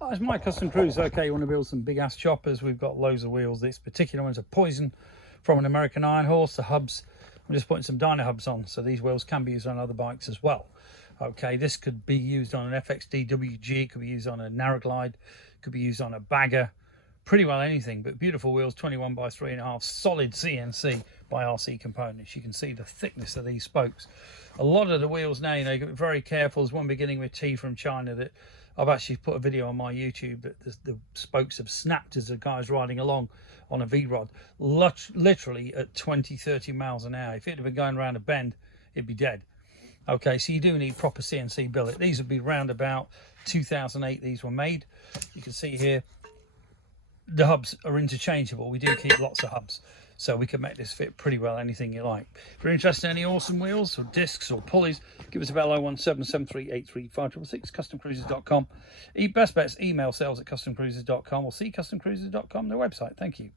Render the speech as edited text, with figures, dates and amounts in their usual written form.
Oh, it's my custom cruise. Okay, you want to build some big ass choppers? We've got loads of wheels. This particular one's a Poison from an American IronHorse. The hubs, I'm just putting some dyno hubs on, so these wheels can be used on other bikes as well. Okay, this could be used on an FXD WG, it could be used on a narrow glide, could be used on a bagger, pretty well anything. But beautiful wheels, 21 by 3.5, solid CNC by RC Components. You can see the thickness of these spokes. A lot of the wheels now, you know, you've got to be very careful. There's one beginning with T from China that I've actually put a video on my YouTube that the spokes have snapped as the guy's riding along on a V-rod, literally at 20-30 miles an hour. If it had been going around a bend, it'd be dead. Okay, so you do need proper CNC billet. These would be round about 2008 these were made. You can see here the hubs are interchangeable. We do keep lots of hubs, so we can make this fit pretty well anything you like. If you're interested in any awesome wheels or discs or pulleys, give us a bell 01773835666, CustomCruisers.com. Best bets, email sales@CustomCruisers.com or see CustomCruisers.com, their website. Thank you.